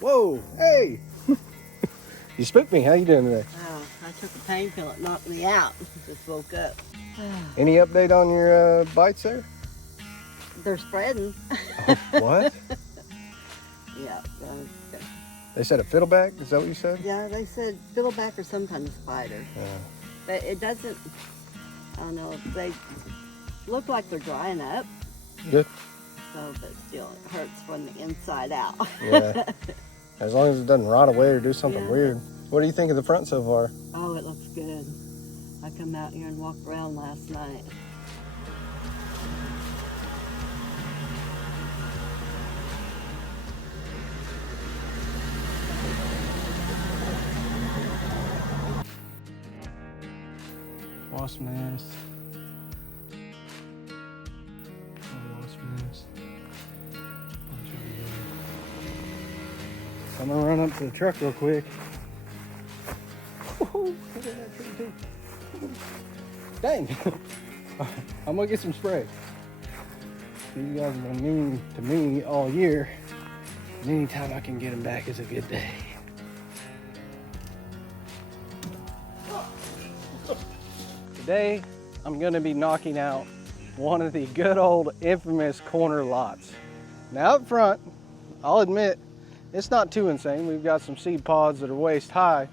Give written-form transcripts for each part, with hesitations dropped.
Whoa, hey! You spooked me. How you doing today? Oh, I took a pain pill. It knocked me out. Just woke up. Any update on your bites there? They're spreading. Oh, what? Yeah. They said a fiddleback? Is that what you said? Yeah, they said fiddleback or some kind of spider. But it doesn't, I don't know, they look like they're drying up. Good. So, but still, it hurts from the inside out. Yeah. As long as it doesn't rot away or do something Yeah. weird. What do you think of the front so far? Oh, it looks good. I come out here and walked around last night. Wasp nest. Wasp nest. I'm gonna run up to the truck real quick. Dang! I'm gonna get some spray. You guys have been mean to me all year. And anytime I can get them back is a good day. Today, I'm gonna be knocking out one of the good old infamous corner lots. Now up front, I'll admit, it's not too insane. We've got some seed pods that are waist high.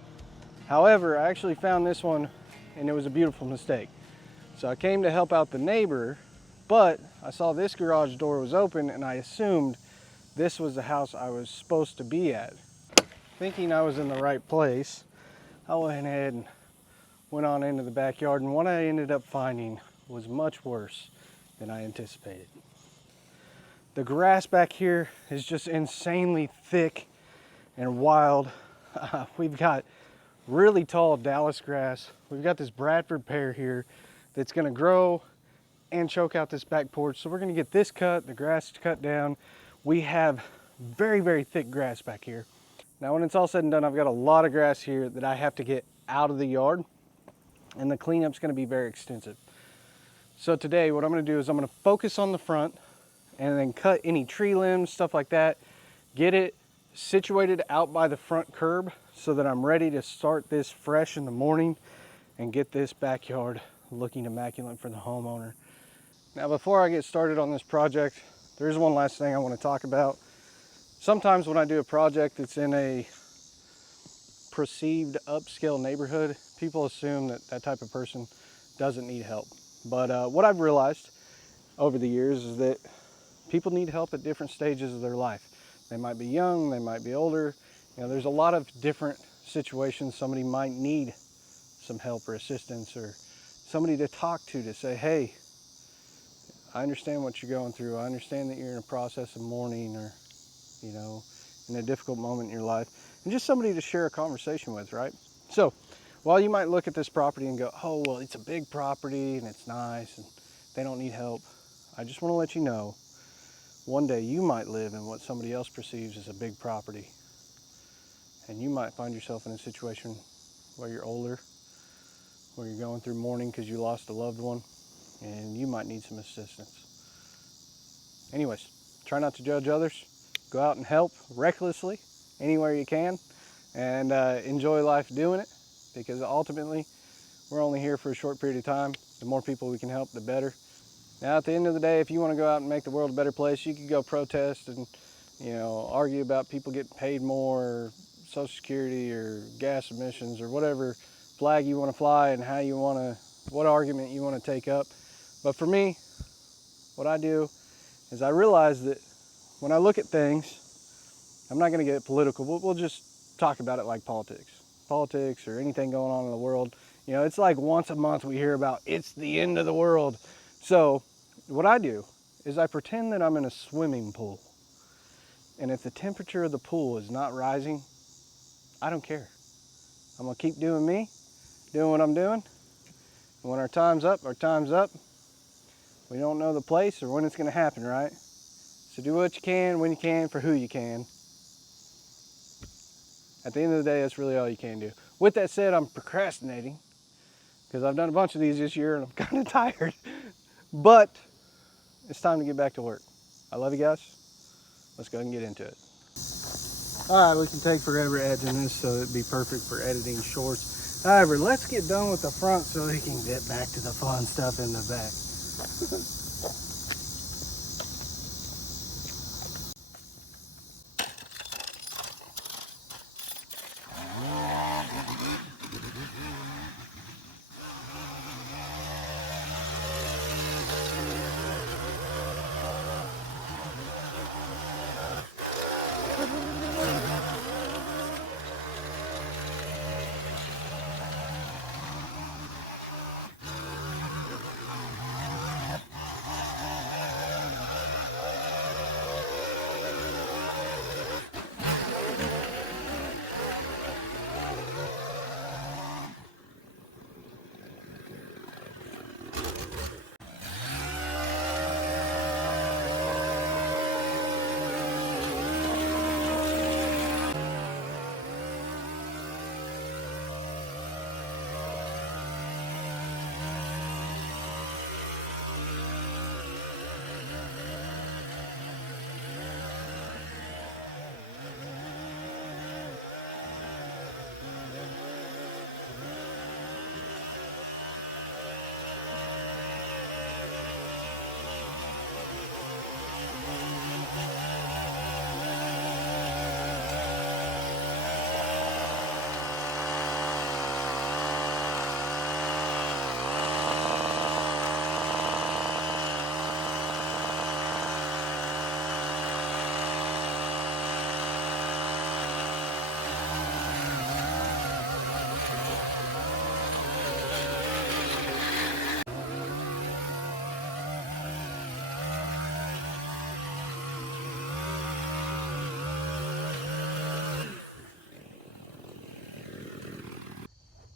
However, I actually found this one and it was a beautiful mistake. So I came to help out the neighbor, but I saw this garage door was open and I assumed this was the house I was supposed to be at. Thinking I was in the right place, I went ahead and went on into the backyard, and what I ended up finding was much worse than I anticipated. The grass back here is just insanely thick and wild. We've got really tall Dallas grass. We've got this Bradford pear here that's gonna grow and choke out this back porch. So we're gonna get this cut, the grass cut down. We have very, very thick grass back here. Now when it's all said and done, I've got a lot of grass here that I have to get out of the yard, and the cleanup's gonna be very extensive. So today what I'm gonna do is I'm gonna focus on the front and then cut any tree limbs, stuff like that, get it situated out by the front curb so that I'm ready to start this fresh in the morning and get this backyard looking immaculate for the homeowner. Now before I get started on this project, there's one last thing I want to talk about. Sometimes when I do a project that's in a perceived upscale neighborhood, people assume that that type of person doesn't need help. But what I've realized over the years is that people need help at different stages of their life. They might be young, they might be older. You know, there's a lot of different situations somebody might need some help or assistance, or somebody to talk to say, hey, I understand what you're going through. I understand that you're in a process of mourning, or, you know, in a difficult moment in your life, and just somebody to share a conversation with, right? So while you might look at this property and go, oh, well, it's a big property and it's nice and they don't need help, I just want to let you know, one day you might live in what somebody else perceives as a big property, and you might find yourself in a situation where you're older, where you're going through mourning because you lost a loved one, and you might need some assistance. Anyways, try not to judge others. Go out and help recklessly anywhere you can, and enjoy life doing it, because ultimately we're only here for a short period of time. The more people we can help, the better. Now at the end of the day, if you want to go out and make the world a better place, you could go protest and, you know, argue about people getting paid more, or Social Security, or gas emissions, or whatever flag you want to fly, and how you want to, what argument you want to take up. But for me, what I do is I realize that when I look at things, I'm not going to get political. We'll just talk about it like politics or anything going on in the world. You know, it's like once a month we hear about it's the end of the world. So what I do is I pretend that I'm in a swimming pool, and if the temperature of the pool is not rising, I don't care. I'm gonna keep doing me, doing what I'm doing, and when our time's up, our time's up. We don't know the place or when it's gonna happen, right? So do what you can, when you can, for who you can. At the end of the day, that's really all you can do. With that said, I'm procrastinating because I've done a bunch of these this year and I'm kind of tired. But it's time to get back to work. I love you guys. Let's go ahead and get into it. All right, we can take forever edging this so it'd be perfect for editing shorts. However, let's get done with the front so we can get back to the fun stuff in the back.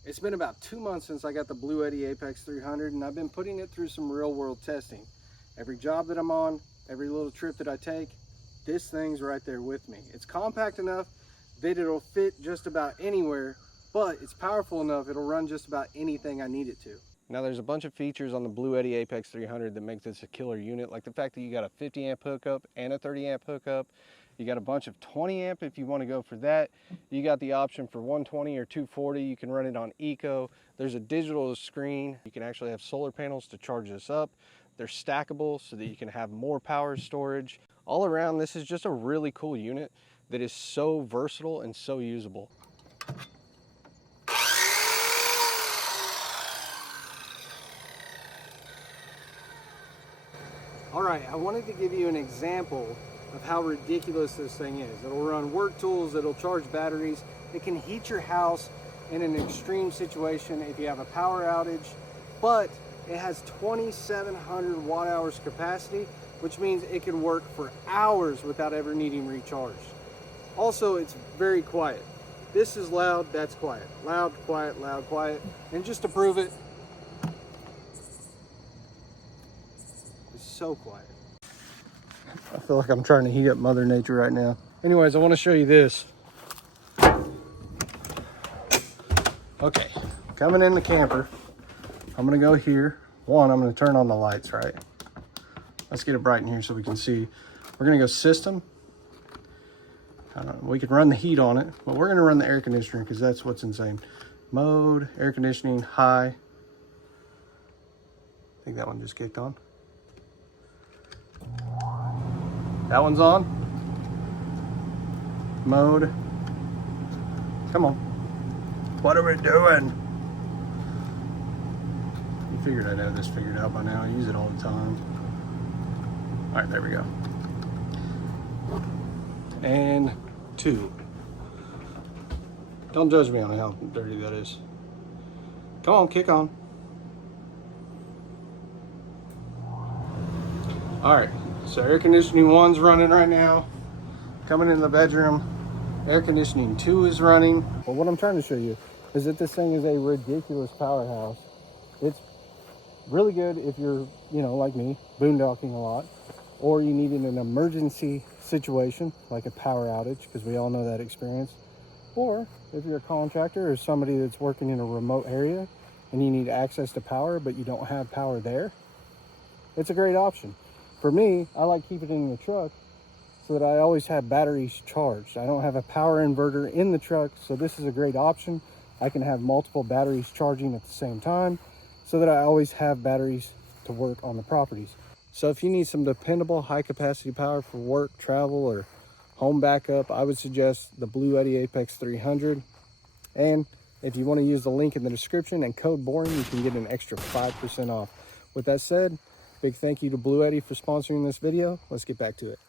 It's been about 2 months since I got the BLUETTI Apex 300, and I've been putting it through some real world testing. Every job that I'm on, every little trip that I take, this thing's right there with me. It's compact enough that it'll fit just about anywhere, but it's powerful enough it'll run just about anything I need it to. Now there's a bunch of features on the BLUETTI Apex 300 that make this a killer unit, like the fact that you got a 50 amp hookup and a 30 amp hookup. You got a bunch of 20 amp if you want to go for that. You got the option for 120 or 240. You can run it on eco. There's a digital screen. You can actually have solar panels to charge this up. They're stackable so that you can have more power storage. All around, this is just a really cool unit that is so versatile and so usable. All right, I wanted to give you an example of how ridiculous this thing is. It'll run work tools, it'll charge batteries, it can heat your house in an extreme situation if you have a power outage, but it has 2,700 watt hours capacity, which means it can work for hours without ever needing recharge. Also, it's very quiet. This is loud, that's quiet. Loud, quiet. And just to prove it, it's so quiet. I feel like I'm trying to heat up Mother Nature right now. Anyways, I want to show you this. Okay, coming in the camper, I'm gonna go here. One, I'm gonna turn on the lights, right? Let's get it bright in here so we can see. We're gonna go system. We can run the heat on it, but we're gonna run the air conditioner because that's what's insane. Mode, air conditioning, high. I think that one just kicked on. That one's on. Mode. Come on. What are we doing? You figured I'd have this figured out by now. I use it all the time. All right, there we go. And 2. Don't judge me on how dirty that is. Come on, kick on. All right, so air conditioning 1's running right now. Coming in the bedroom, air conditioning 2 is running. Well, what I'm trying to show you is that this thing is a ridiculous powerhouse. It's really good if you're, like me, boondocking a lot, or you need an emergency situation, like a power outage, because we all know that experience. Or if you're a contractor or somebody that's working in a remote area and you need access to power, but you don't have power there, it's a great option. For me, I like keeping it in the truck so that I always have batteries charged. I don't have a power inverter in the truck, so this is a great option. I can have multiple batteries charging at the same time so that I always have batteries to work on the properties. So if you need some dependable high capacity power for work, travel, or home backup, I would suggest the BLUETTI Apex 300. And if you want to use the link in the description and code BORING, you can get an extra 5% off. With that said, big thank you to BLUETTI for sponsoring this video. Let's get back to it.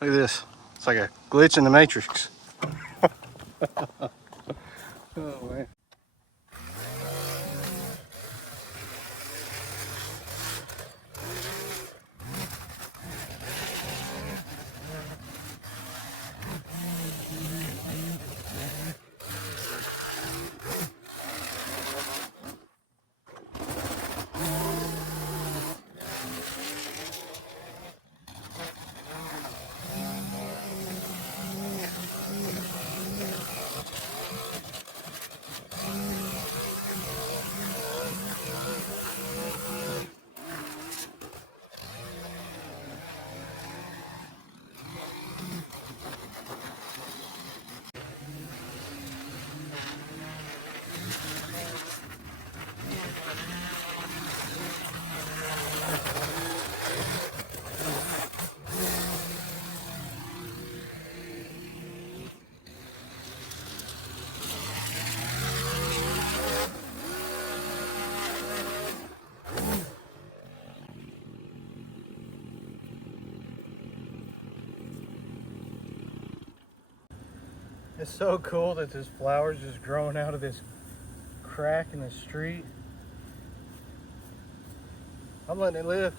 Look at this. It's like a glitch in the matrix. Oh man. It's so cool that this flower's just growing out of this crack in the street. I'm letting it live.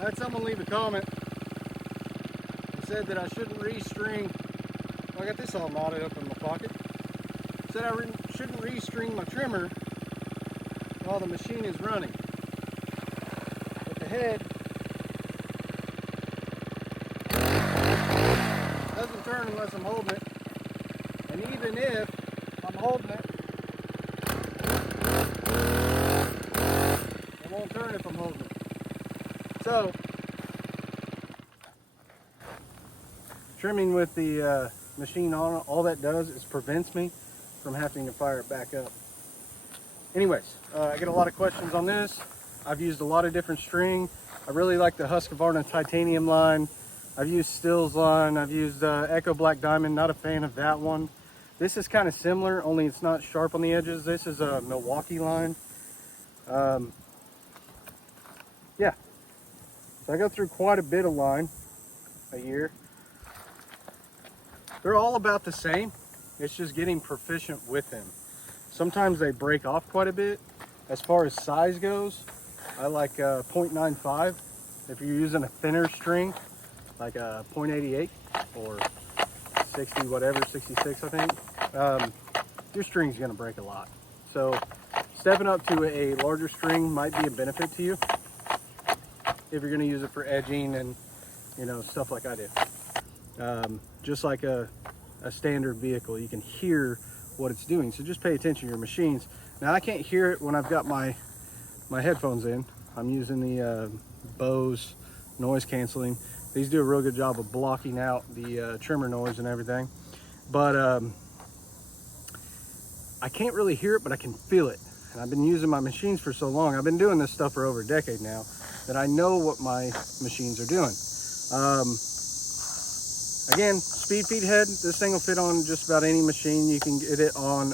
I had someone leave a comment and said that I shouldn't restring. Well, I got this all knotted up in my pocket. Said I shouldn't restring my trimmer while the machine is running. But the head doesn't turn unless I'm holding it. And even if I'm holding it, it won't turn if I'm holding it. So, trimming with the machine on, all that does is prevents me from having to fire it back up. Anyways, I get a lot of questions on this. I've used a lot of different string. I really like the Husqvarna titanium line. I've used Stills line. I've used Echo Black Diamond. Not a fan of that one. This is kind of similar, only it's not sharp on the edges. This is a Milwaukee line. Yeah, so I go through quite a bit of line a year. They're all about the same. It's just getting proficient with them. Sometimes they break off quite a bit. As far as size goes, I like 0.95. If you're using a thinner string, like a 0.88 or 60 whatever, 66 I think, your string's gonna break a lot. So stepping up to a larger string might be a benefit to you if you're gonna use it for edging and stuff like I do. Just like a standard vehicle, you can hear what it's doing. So just pay attention to your machines. Now I can't hear it when I've got my headphones in. I'm using the Bose noise canceling. These do a real good job of blocking out the trimmer noise and everything. But I can't really hear it, but I can feel it. and I've been using my machines for so long, I've been doing this stuff for over a decade now, that I know what my machines are doing. Again, speed feed head, this thing will fit on just about any machine. You can get it on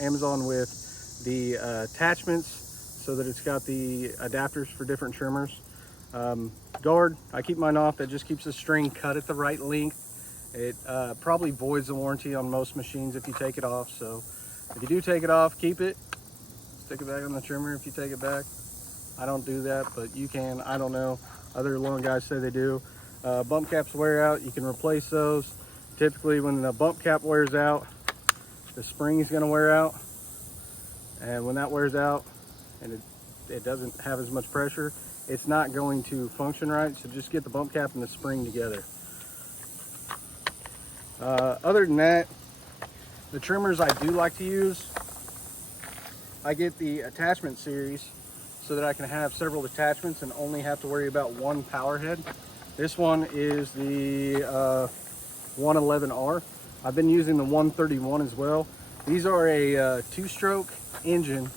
Amazon with the attachments so that it's got the adapters for different trimmers. Guard, I keep mine off. That just keeps the string cut at the right length. It probably voids the warranty on most machines if you take it off. So if you do take it off, keep it. Stick it back on the trimmer if you take it back. I don't do that, but you can. I don't know. Other lawn guys say they do. Bump caps wear out. You can replace those. Typically when the bump cap wears out, the spring is going to wear out. And when that wears out and it doesn't have as much pressure, it's not going to function right. So just get the bump cap and the spring together. Other than that, the trimmers I do like to use, I get the attachment series so that I can have several attachments and only have to worry about one power head. This one is the 111R. I've been using the 131 as well. These are a two-stroke engine,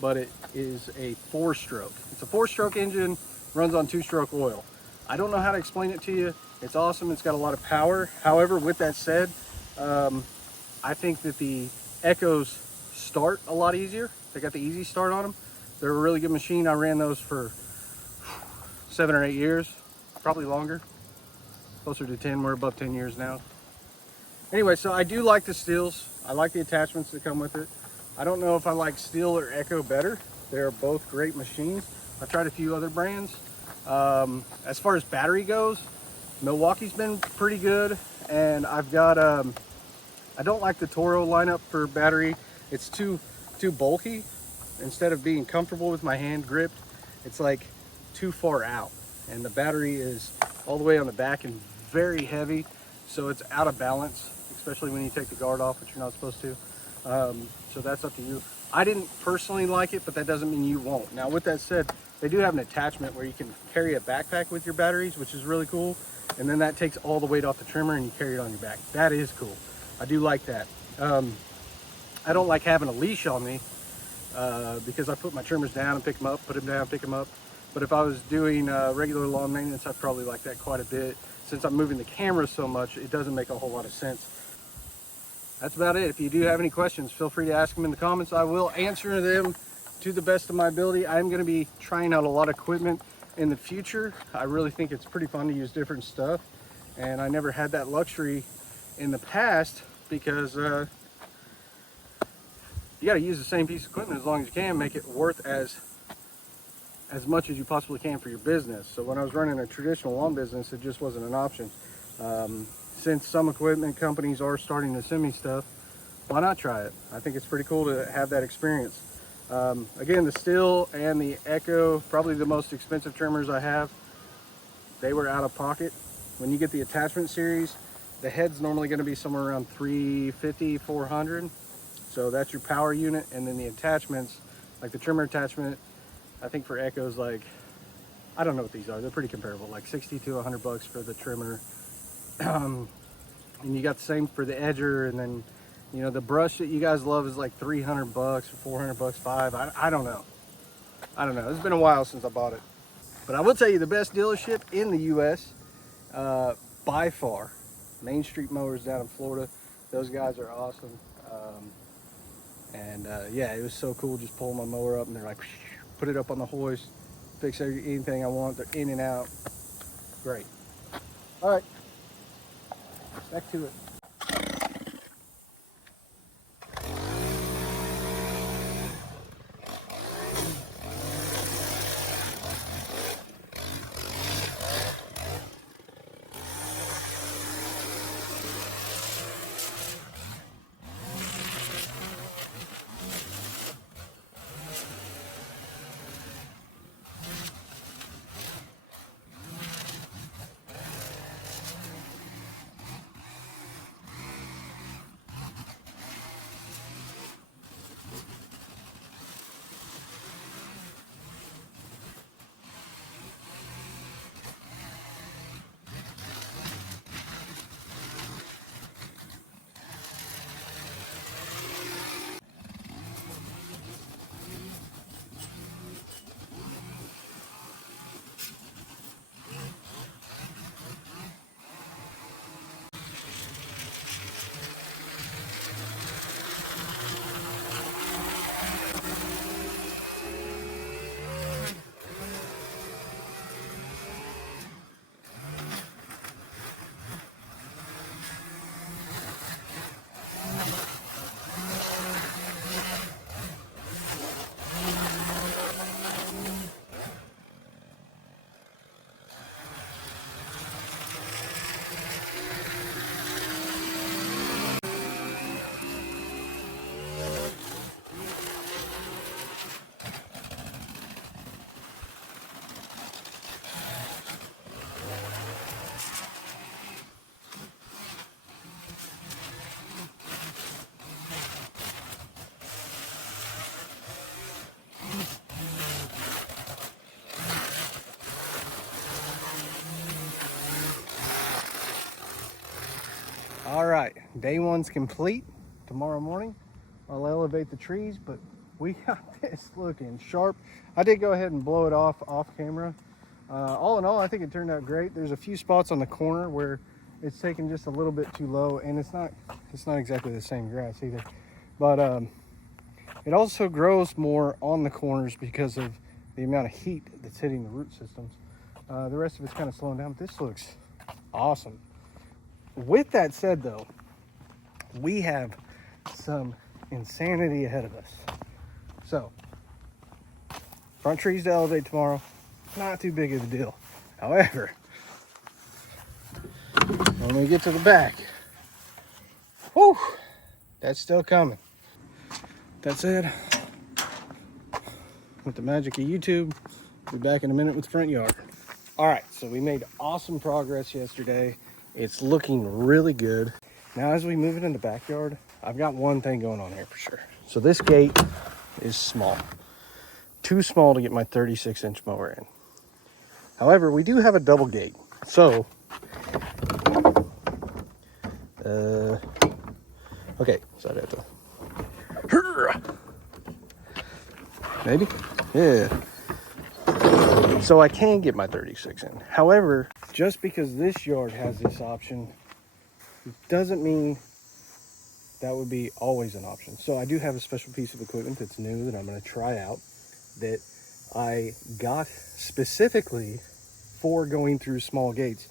but it is a four-stroke. It's a four-stroke engine, runs on two-stroke oil. I don't know how to explain it to you. It's awesome. It's got a lot of power. However, with that said, I think that the Echoes start a lot easier. They got the easy start on them. They're a really good machine. I ran those for 7 or 8 years, probably longer, closer to 10. We're above 10 years now. Anyway, so I do like the Steels. I like the attachments that come with it. I don't know if I like Steel or Echo better. They're both great machines. I've tried a few other brands. As far as battery goes, Milwaukee's been pretty good, and I've got I don't like the Toro lineup for battery. It's too bulky. Instead of being comfortable with my hand gripped, it's like too far out, and the battery is all the way on the back and very heavy, so it's out of balance, especially when you take the guard off, which you're not supposed to. So that's up to you. I didn't personally like it, but that doesn't mean you won't. Now with that said, they do have an attachment where you can carry a backpack with your batteries, which is really cool, and then that takes all the weight off the trimmer and you carry it on your back. That is cool. I do like that. I don't like having a leash on me because I put my trimmers down and pick them up, put them down, pick them up. But if I was doing regular lawn maintenance, I'd probably like that quite a bit. Since I'm moving the camera so much, it doesn't make a whole lot of sense. That's about it. If you do have any questions, feel free to ask them in the comments. I will answer them to the best of my ability. I'm going to be trying out a lot of equipment in the future. I really think it's pretty fun to use different stuff, and I never had that luxury in the past because you got to use the same piece of equipment as long as you can, make it worth as much as you possibly can for your business. So when I was running a traditional lawn business, it just wasn't an option. Since some equipment companies are starting to send me stuff, why not try it? I think it's pretty cool to have that experience. Again, the Stihl and the Echo, probably the most expensive trimmers I have. They were out of pocket. When you get the attachment series, the head's normally going to be somewhere around $350, $400. So that's your power unit, and then the attachments, like the trimmer attachment, I think for Echoes, like, I don't know what these are. They're pretty comparable, like 60 to 100 bucks for the trimmer. And you got the same for the edger, and then, you know, the brush that you guys love is like 300 bucks or 400 bucks, I don't know. It's been a while since I bought it. But I will tell you, the best dealership in the US, by far, Main Street Mowers down in Florida. Those guys are awesome. Yeah, it was so cool just pulling my mower up, and they're like, put it up on the hoist, fix anything I want. They're in and out. Great. All right, back to it. All right, day one's complete. Tomorrow morning, I'll elevate the trees, but we got this looking sharp. I did go ahead and blow it off camera. All in all, I think it turned out great. There's a few spots on the corner where it's taken just a little bit too low, and it's not exactly the same grass either. But it also grows more on the corners because of the amount of heat that's hitting the root systems. The rest of it's kind of slowing down. This looks awesome. With that said, though, we have some insanity ahead of us. So, front trees to elevate tomorrow, not too big of a deal. However, when we get to the back, whew, that's still coming. That said, with the magic of YouTube, we'll be back in a minute with the front yard. All right, so we made awesome progress yesterday. It's looking really good. Now, as we move it in the backyard, I've got one thing going on here for sure. So this gate is small. Too small to get my 36-inch mower in. However, we do have a double gate. So, okay, so I'd have to, maybe? Yeah. So I can get my 36 in. However, just because this yard has this option, it doesn't mean that would be always an option. So I do have a special piece of equipment that's new that I'm going to try out, that I got specifically for going through small gates,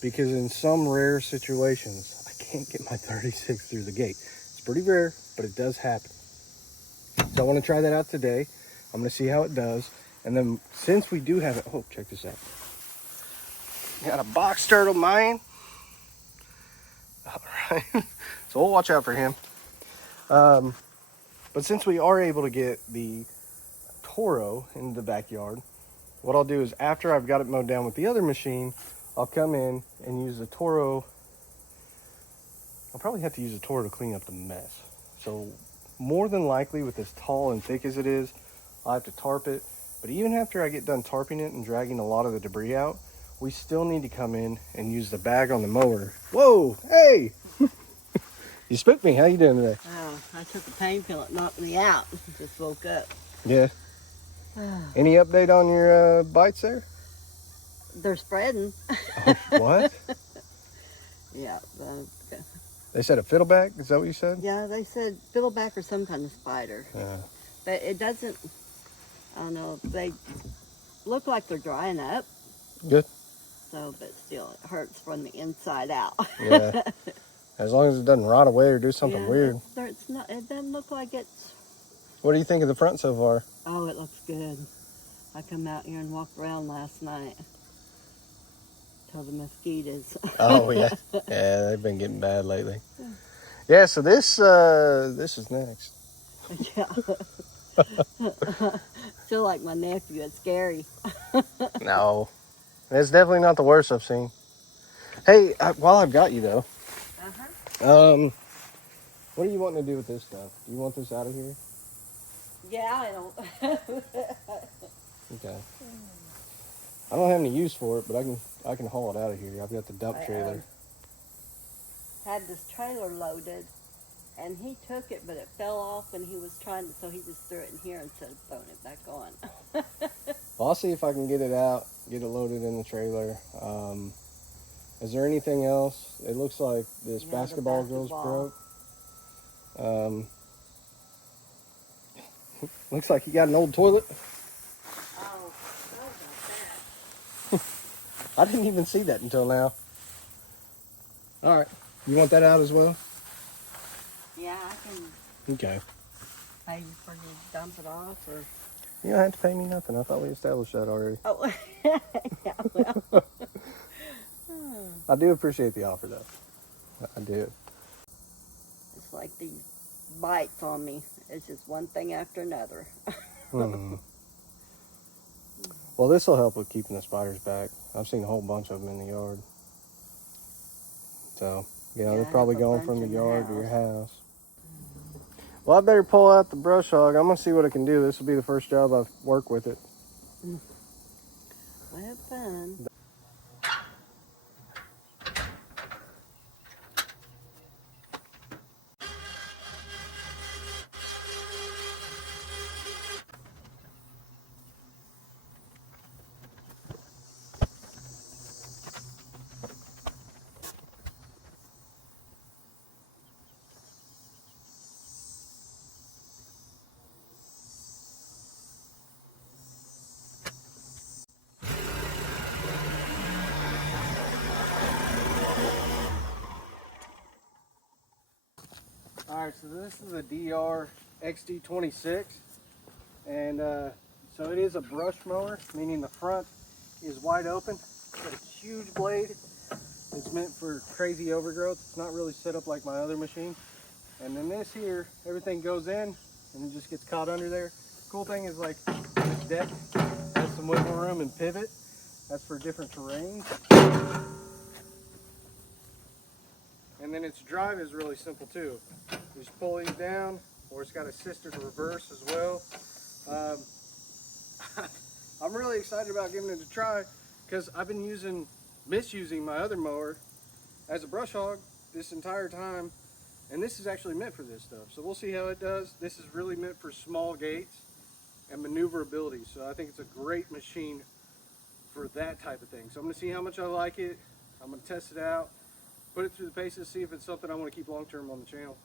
because in some rare situations I can't get my 36 through the gate. It's pretty rare, but it does happen. So I want to try that out today. I'm going to see how it does, and then since we do have it, oh, check this out. Got a box turtle mine. All right, so we'll watch out for him. But since we are able to get the Toro into the backyard, what I'll do is after I've got it mowed down with the other machine, I'll come in and use the Toro. I'll probably have to use the Toro to clean up the mess. So more than likely, with as tall and thick as it is, I'll have to tarp it. But even after I get done tarping it and dragging a lot of the debris out, we still need to come in and use the bag on the mower. Whoa, hey! You spooked me. How you doing today? Oh, I took a pain pill. It knocked me out. Just woke up. Yeah. Any update on your bites there? They're spreading. Oh, what? Yeah. They said a fiddleback? Is that what you said? Yeah, they said fiddleback or some kind of spider. Yeah. But it doesn't, I don't know, they look like they're drying up. Good. So, but still, it hurts from the inside out. Yeah. As long as it doesn't rot away or do something weird. It's not, it doesn't look like it's... What do you think of the front so far? Oh, it looks good. I come out here and walked around last night. Till the mosquitoes. Oh, yeah. Yeah, they've been getting bad lately. Yeah, so this is next. Yeah. Still like my nephew. It's scary. No. It's definitely not the worst I've seen. Hey, while I've got you, though. What are you wanting to do with this stuff? Do you want this out of here? Yeah, I don't. Okay. I don't have any use for it, but I can haul it out of here. I've got the dump trailer. Had this trailer loaded, and he took it, but it fell off when he was trying to, so he just threw it in here instead of throwing it back on. Well, I'll see if I can get it out, get it loaded in the trailer. Is there anything else? It looks like this basketball girl's broke. Looks like you got an old toilet. Oh, about that. I didn't even see that until now. All right. You want that out as well? Yeah, I can Okay. pay you for you to dump it off, or... You don't have to pay me nothing. I thought we established that already. Oh, yeah, well... I do appreciate the offer, though. I do. It's like these bites on me. It's just one thing after another. Well, this will help with keeping the spiders back. I've seen a whole bunch of them in the yard. So, they're probably going from the yard to your house. Well, I better pull out the brush hog. I'm going to see what I can do. This will be the first job I've worked with it. Well, have fun. Alright, so this is a DR XD26, and so it is a brush mower, meaning the front is wide open. It's got a huge blade. It's meant for crazy overgrowth. It's not really set up like my other machine. And then this here, everything goes in and it just gets caught under there. Cool thing is, like, this deck has some wiggle room and pivot. That's for different terrains. And then its drive is really simple too. You just pull these down, or it's got a sister to reverse as well. I'm really excited about giving it a try because I've been misusing my other mower as a brush hog this entire time, and this is actually meant for this stuff. So we'll see how it does. This is really meant for small gates and maneuverability. So I think it's a great machine for that type of thing. So I'm gonna see how much I like it. I'm gonna test it out, put it through the paces, see if it's something I want to keep long term on the channel.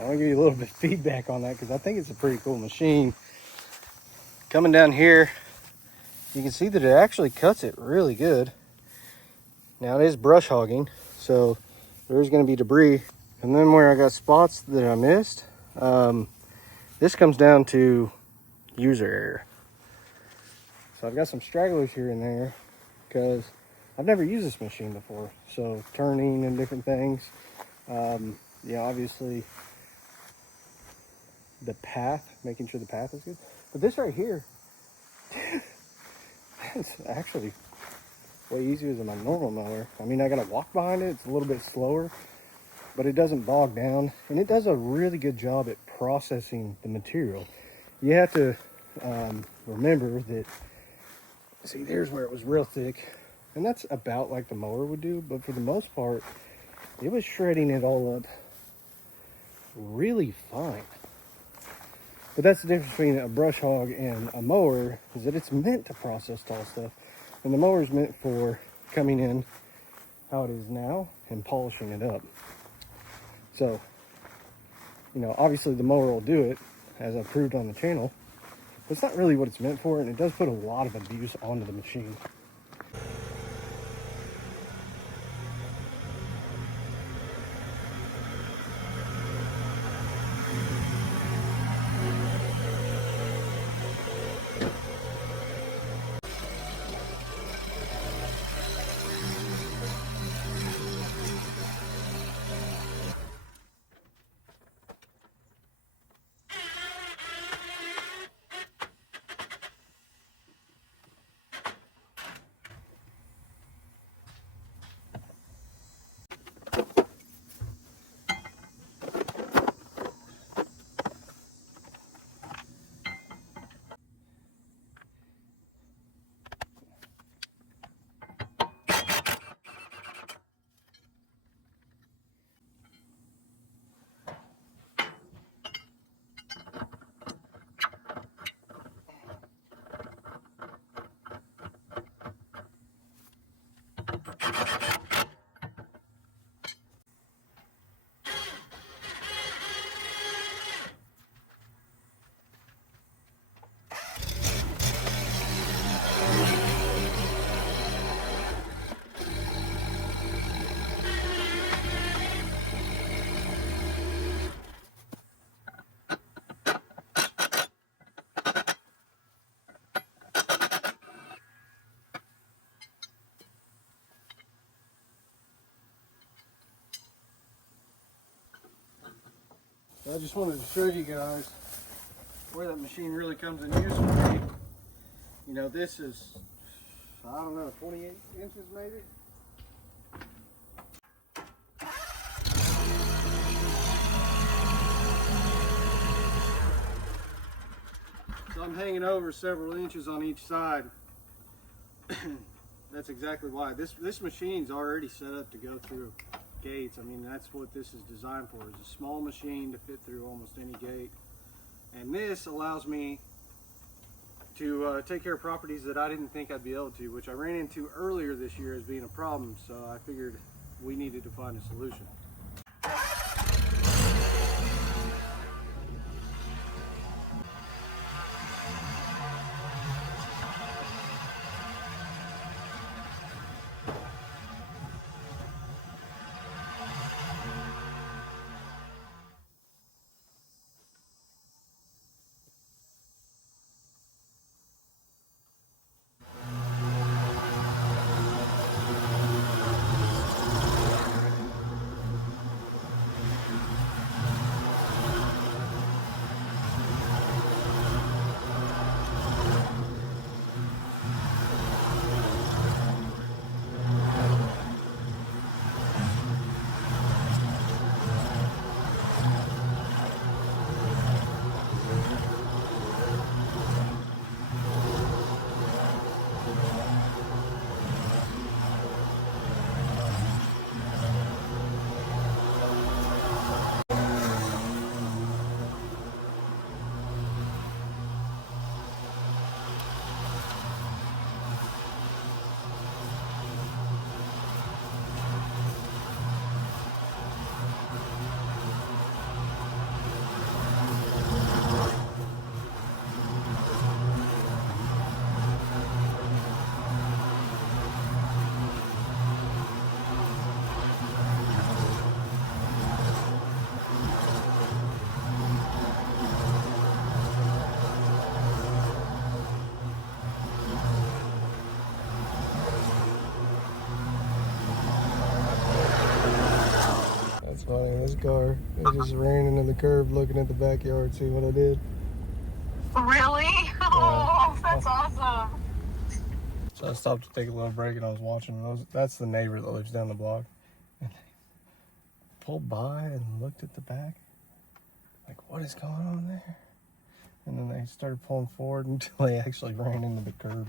I want to give you a little bit of feedback on that because I think it's a pretty cool machine. Coming down here, you can see that it actually cuts it really good. Now it is brush hogging, so there's going to be debris. And then where I got spots that I missed, this comes down to user error. So I've got some stragglers here and there because I've never used this machine before. So turning and different things. Yeah, obviously the path, making sure the path is good. But this right here, it's actually way easier than my normal mower. I mean, I gotta walk behind it. It's a little bit slower, but it doesn't bog down. And it does a really good job at processing the material. You have to remember that, see, there's where it was real thick. And that's about like the mower would do. But for the most part, it was shredding it all up really fine. But that's the difference between a brush hog and a mower, is that it's meant to process tall stuff. And the mower is meant for coming in how it is now and polishing it up. So, you know, obviously the mower will do it, as I've proved on the channel. But it's not really what it's meant for, and it does put a lot of abuse onto the machine. I just wanted to show you guys where that machine really comes in use for me. You know, this is, I don't know, 28 inches maybe? So I'm hanging over several inches on each side. That's exactly why. This machine's already set up to go through gates. I mean, that's what this is designed for, is a small machine to fit through almost any gate. And this allows me to take care of properties that I didn't think I'd be able to, which I ran into earlier this year as being a problem, so I figured we needed to find a solution. this car. It just ran into the curb looking at the backyard, see what I did. Really? Oh, that's awesome. So I stopped to take a little break and I was watching those. That's the neighbor that lives down the block. And they pulled by and looked at the back. Like, what is going on there? And then they started pulling forward until they actually ran into the curb.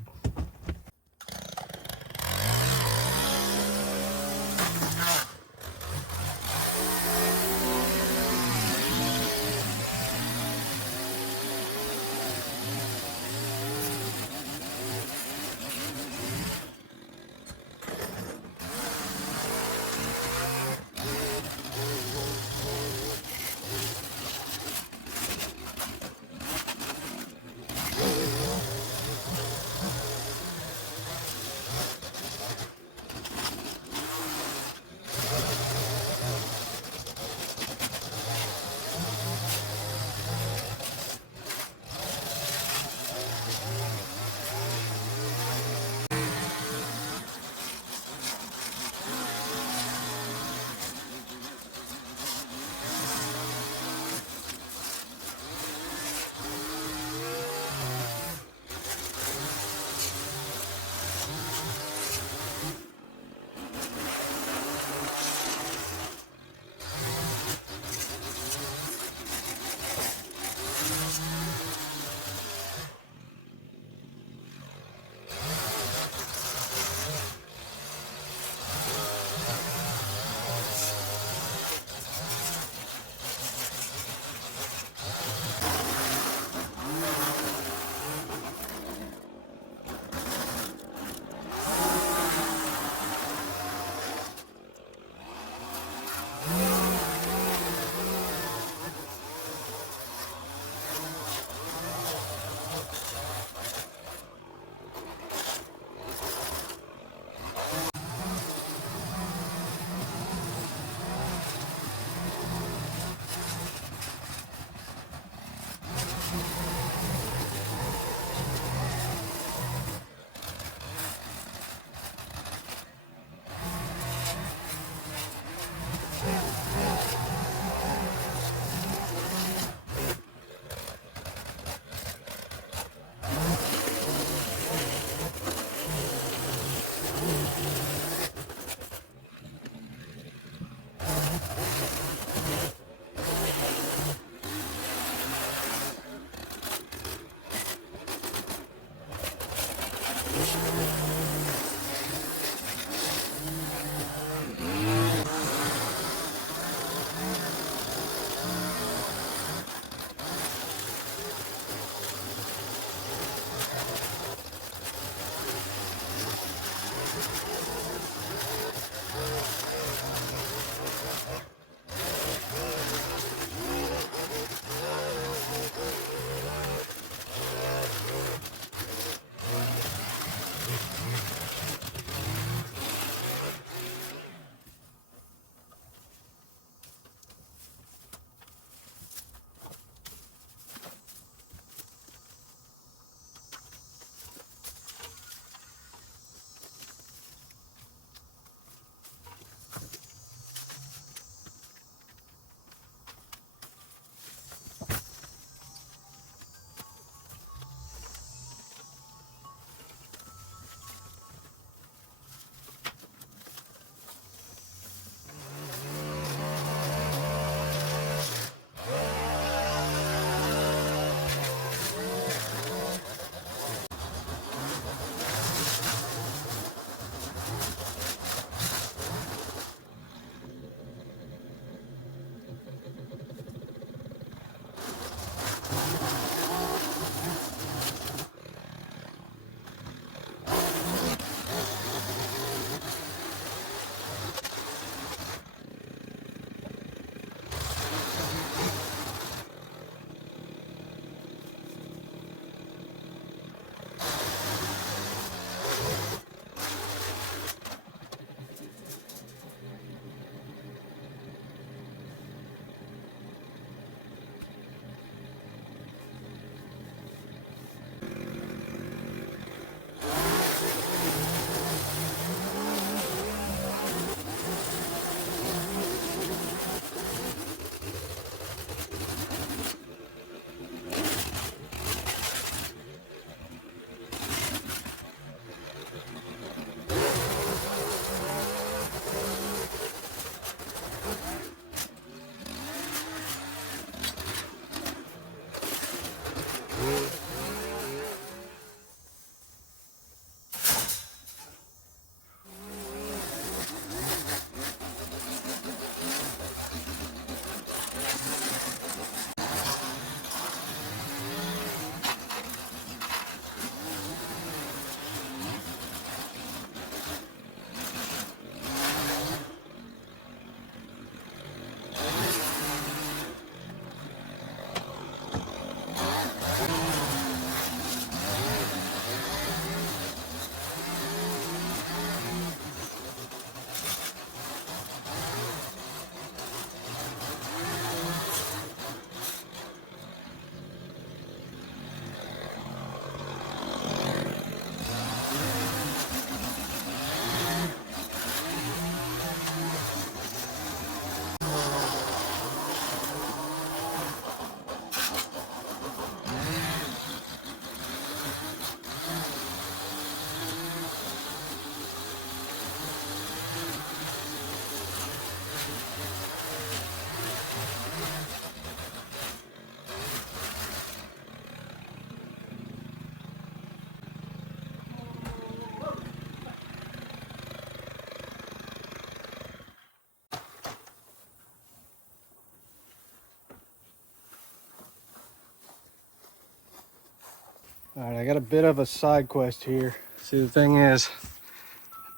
All right, I got a bit of a side quest here. See, the thing is,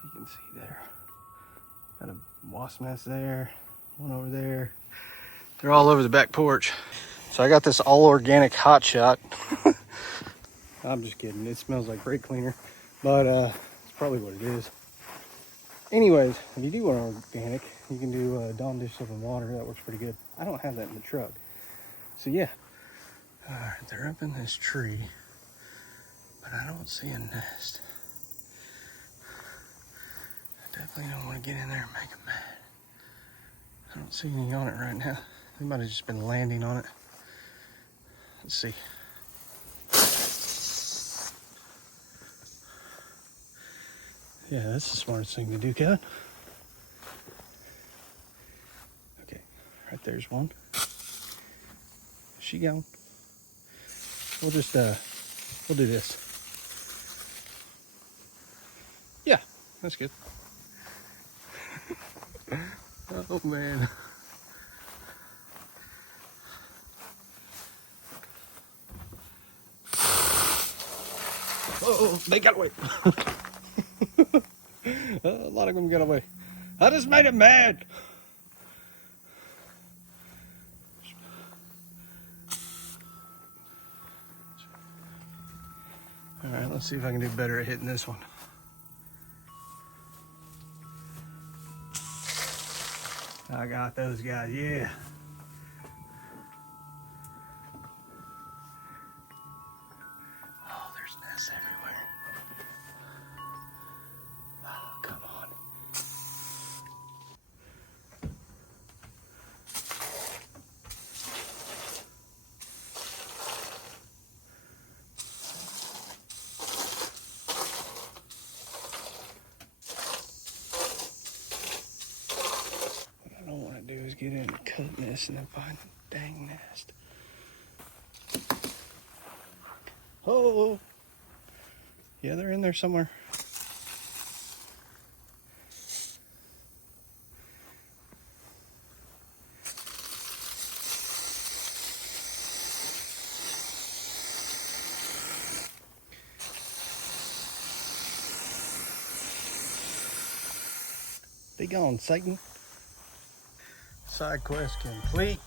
you can see there, got a wasp nest there, one over there. They're all over the back porch. So I got this all organic hot shot. I'm just kidding. It smells like brake cleaner, but it's probably what it is. Anyways, if you do want organic, you can do Dawn dish soap and water. That works pretty good. I don't have that in the truck. So yeah. All right, they're up in this tree, but I don't see a nest. I definitely don't want to get in there and make them mad. I don't see any on it right now. They might have just been landing on it. Let's see. Yeah, that's the smartest thing to do, Kevin. Okay, right there's one. Is she gone? We'll just, we'll do this. Yeah, that's good. Oh, man. Oh, they got away. A lot of them got away. I just made it mad. All right, let's see if I can do better at hitting this one. I got those guys, yeah. Oh, there's nests everywhere. Oh, come on. What I don't want to do is get in and cut this and then find the dang nest. Oh, yeah, they're in there somewhere. They gone, Satan. Side quest complete.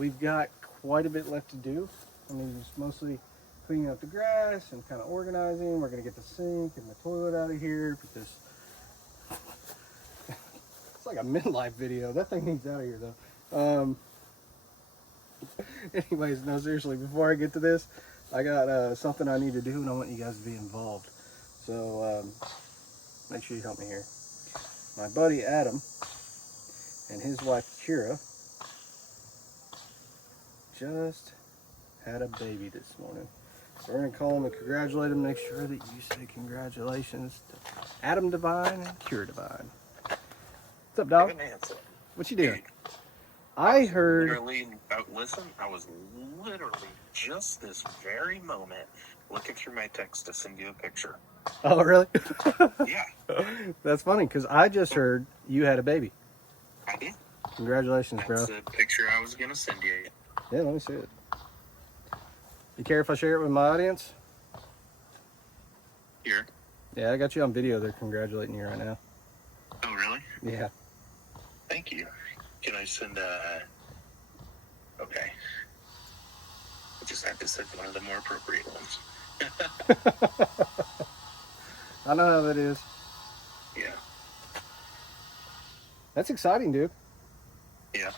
we've got quite a bit left to do. I mean, it's mostly cleaning up the grass and kind of organizing. We're going to get the sink and the toilet out of here because it's like a midlife video. That thing needs out of here, though. Anyways, no, seriously, before I get to this, I got something I need to do, and I want you guys to be involved. So make sure you help me here. My buddy Adam and his wife Kira just had a baby this morning. So we're going to call him and congratulate him. Make sure that you say congratulations to Adam Divine and Kira Divine. What's up, dog? What you doing? Dude, I heard... Literally, listen, I was literally just this very moment looking through my text to send you a picture. Oh, really? Yeah. That's funny, because I just heard you had a baby. I did. Congratulations, bro. That's the picture I was going to send you. Yeah, let me see it. You care if I share it with my audience? Here. Yeah, I got you on video. They're congratulating you right now. Oh, really? Yeah. Thank you. Can I send okay. I just have to send one of the more appropriate ones. I know how that is. Yeah. That's exciting, dude. Yeah.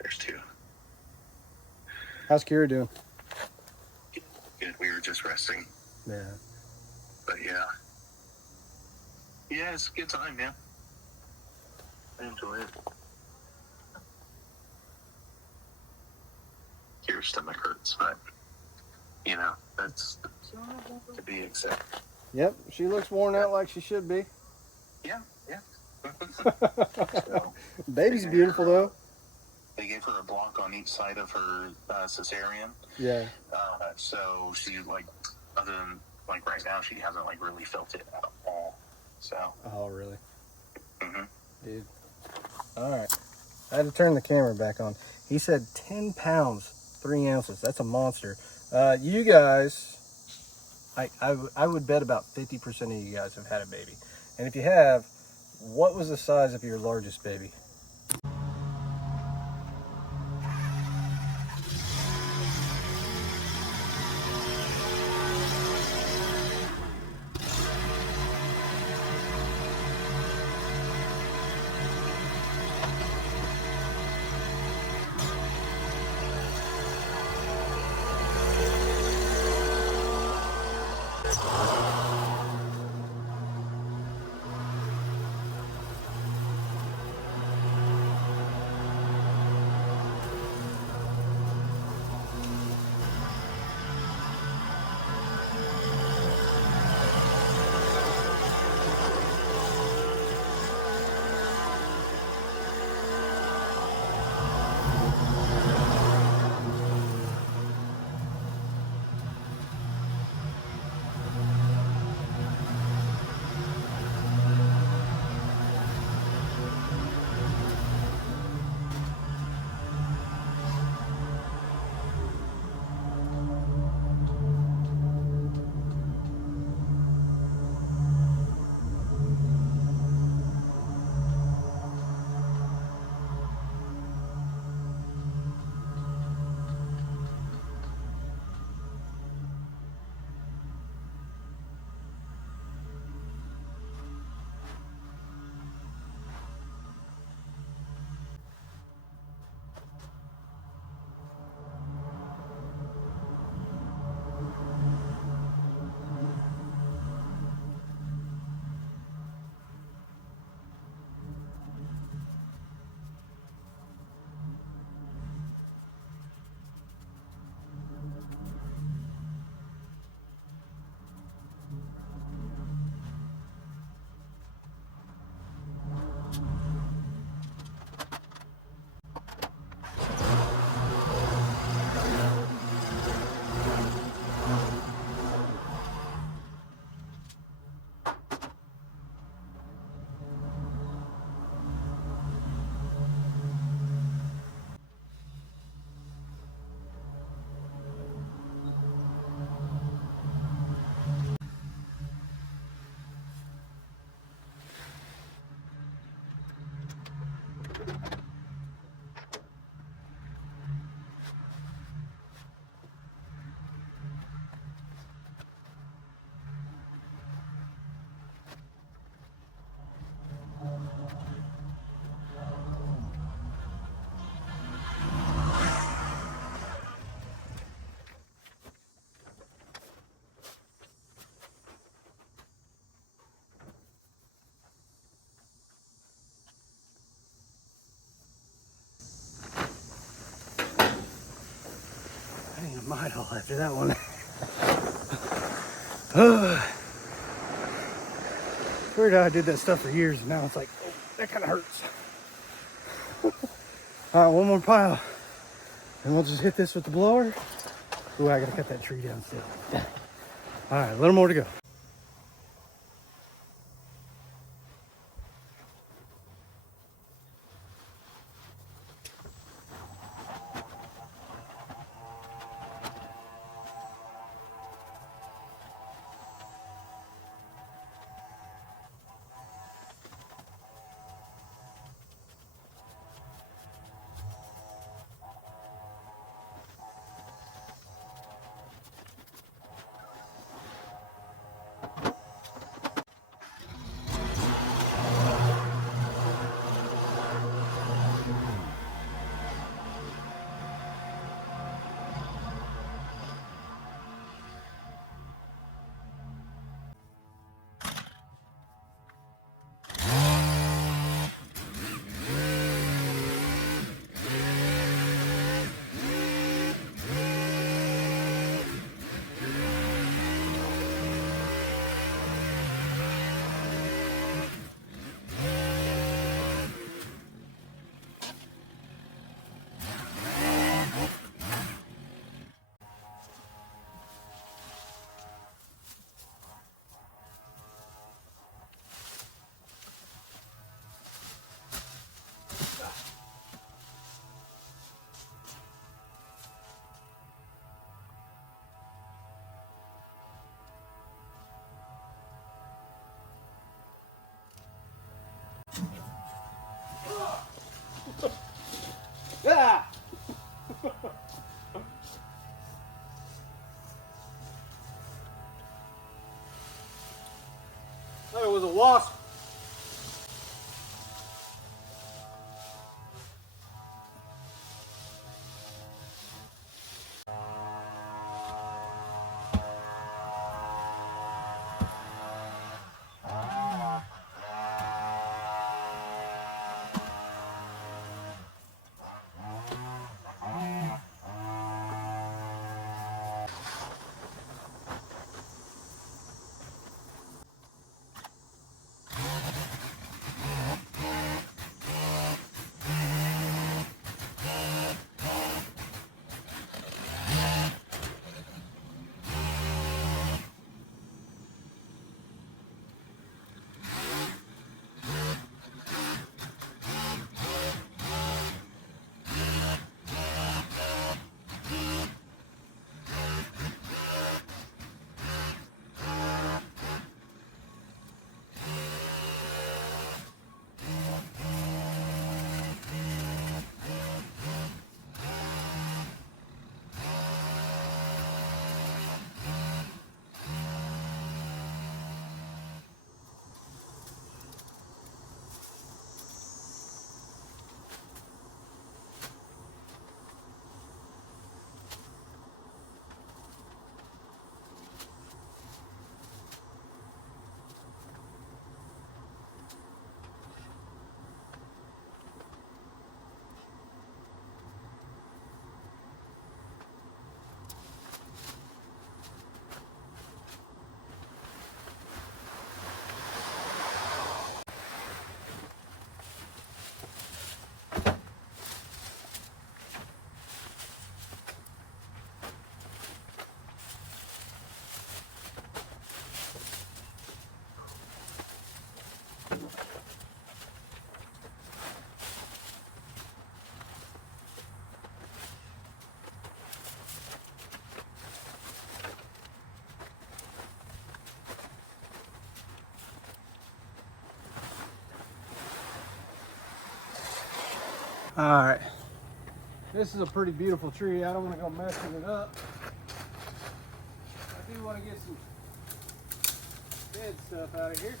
There's two. How's Kira doing? Good. We were just resting. Yeah. But yeah. Yeah, it's a good time, man. I enjoy it. Your stomach hurts, but you know, that's to be accepted. Yep, she looks worn out like she should be. Yeah, yeah. Baby's beautiful, though. They gave her a block on each side of her cesarean. Yeah. So she, like, other than, like, right now, she hasn't, like, really felt it at all. So. Oh, really? Mm-hmm. Dude. All right. I had to turn the camera back on. He said 10 pounds, 3 ounces. That's a monster. You guys, I would bet about 50% of you guys have had a baby. And if you have, what was the size of your largest baby? Dang, I might all after that one. Weird how I did that stuff for years, and now it's like, oh, that kind of hurts. All right, one more pile, and we'll just hit this with the blower. Ooh, I gotta cut that tree down still. All right, a little more to go. Yeah. That was a wasp. All right, this is a pretty beautiful tree. I don't want to go messing it up. I do want to get some dead stuff out of here.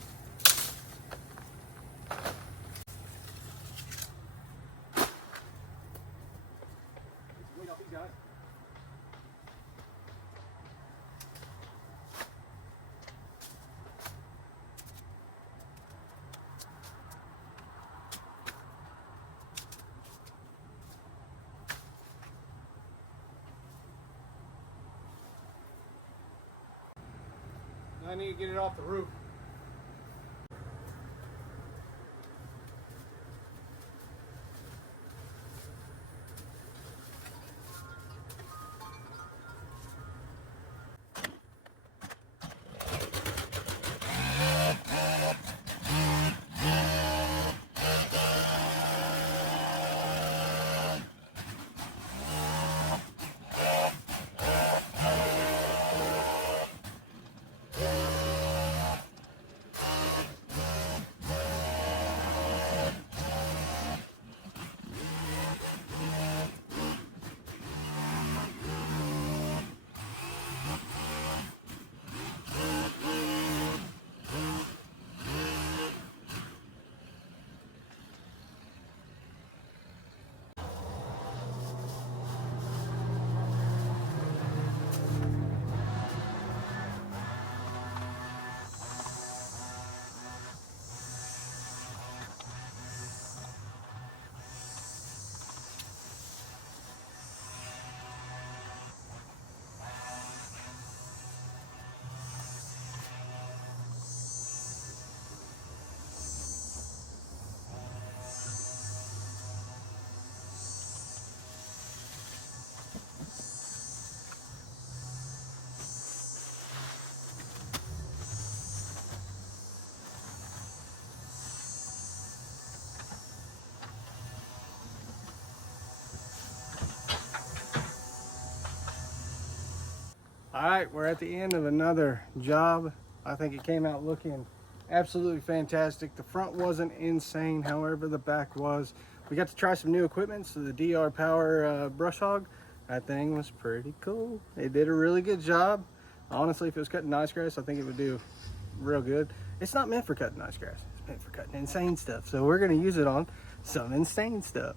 Get some weight off these guys. I need to get it off the roof. All right, we're at the end of another job. I think it came out looking absolutely fantastic. The front wasn't insane, however, the back was. We got to try some new equipment, so the DR Power brush hog, that thing was pretty cool. It did a really good job. Honestly, if it was cutting nice grass, I think it would do real good. It's not meant for cutting nice grass. It's meant for cutting insane stuff. So we're gonna use it on some insane stuff.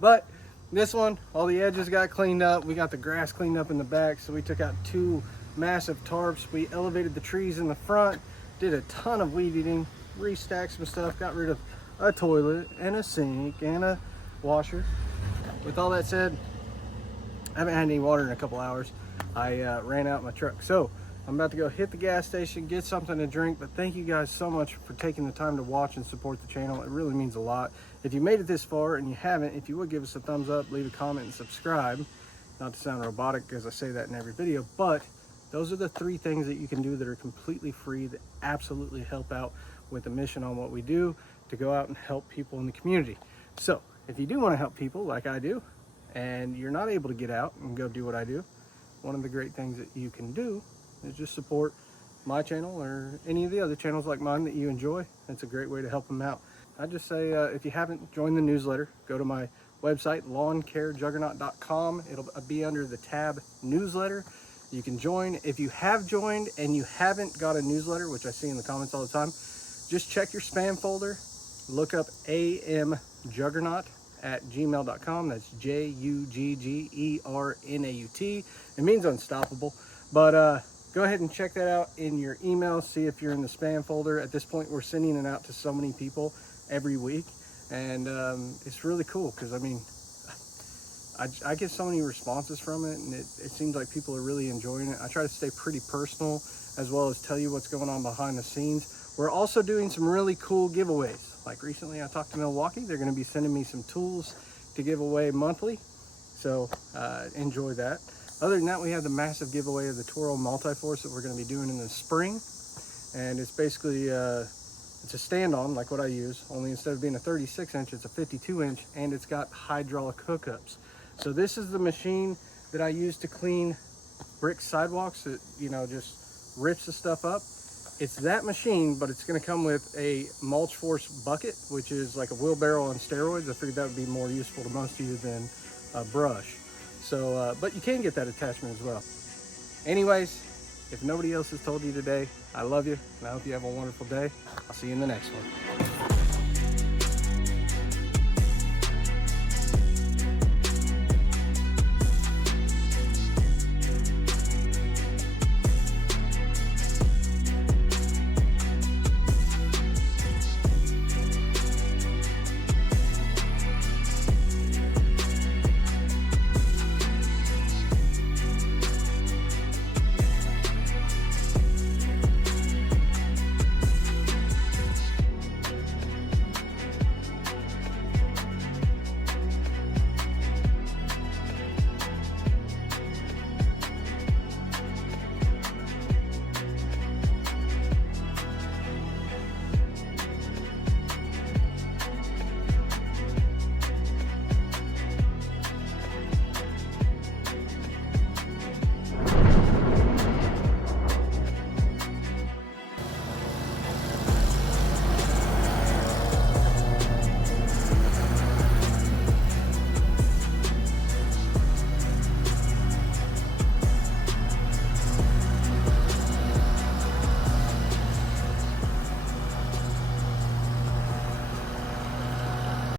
But this one, all the edges got cleaned up. We got the grass cleaned up in the back. So we took out 2 massive tarps. We elevated the trees in the front, did a ton of weed eating, restacked some stuff, got rid of a toilet and a sink and a washer. With all that said, I haven't had any water in a couple hours. I ran out my truck. So I'm about to go hit the gas station, get something to drink, but thank you guys so much for taking the time to watch and support the channel. It really means a lot. If you made it this far and you haven't, if you would give us a thumbs up, leave a comment and subscribe. Not to sound robotic because I say that in every video, but those are the 3 things that you can do that are completely free that absolutely help out with the mission on what we do, to go out and help people in the community. So if you do want to help people like I do, and you're not able to get out and go do what I do, one of the great things that you can do is just support my channel or any of the other channels like mine that you enjoy. It's a great way to help them out. I just say, if you haven't joined the newsletter, go to my website, lawncarejuggernaut.com. It'll be under the tab newsletter. You can join. If you have joined and you haven't got a newsletter, which I see in the comments all the time, just check your spam folder, look up amjuggernaut@gmail.com. That's JUGGERNAUT. It means unstoppable, but go ahead and check that out in your email. See if you're in the spam folder. At this point, we're sending it out to so many people every week, and it's really cool because I mean, I get so many responses from it, and it seems like people are really enjoying it. I try to stay pretty personal as well as tell you what's going on behind the scenes. We're also doing some really cool giveaways. Like recently I talked to Milwaukee. They're going to be sending me some tools to give away monthly, so enjoy that. Other than that, we have the massive giveaway of the Toro multi-force that we're going to be doing in the spring, and it's basically it's a stand-on like what I use, only instead of being a 36-inch, it's a 52-inch, and it's got hydraulic hookups. So this is the machine that I use to clean brick sidewalks that, you know, just rips the stuff up. It's that machine, but it's going to come with a mulch force bucket, which is like a wheelbarrow on steroids. I figured that would be more useful to most of you than a brush. So, but you can get that attachment as well. Anyways, if nobody else has told you today, I love you, and I hope you have a wonderful day. I'll see you in the next one.